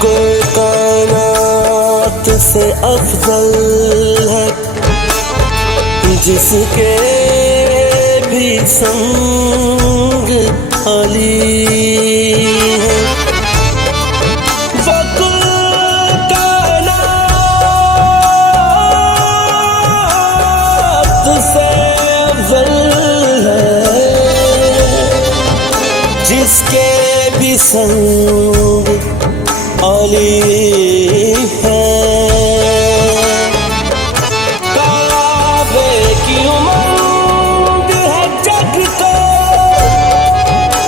کوئی کائنات سے افضل ہے، جس کے بھی سنگ علی ہے۔ وہ کوئی کائنات سے افضل ہے، جس کے بھی سنگ علی ہے۔ کعبے کی امنگ ہے جگ کو،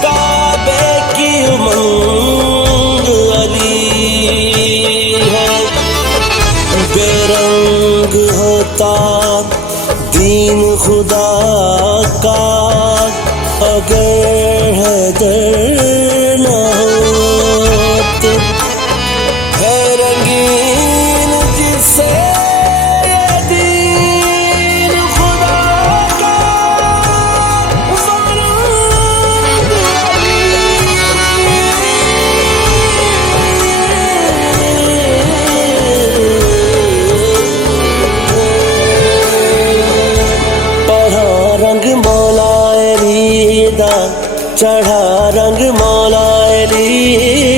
کعبے کی امنگ علی ہے۔ بے رنگ ہوتا دین خدا کا اگر حیدر نہ ہوتے، ہے رنگین جس سے یہ دین خدا کا مانند پڑھا رنگ مولا علی دا، چڑھا رنگ مولا علی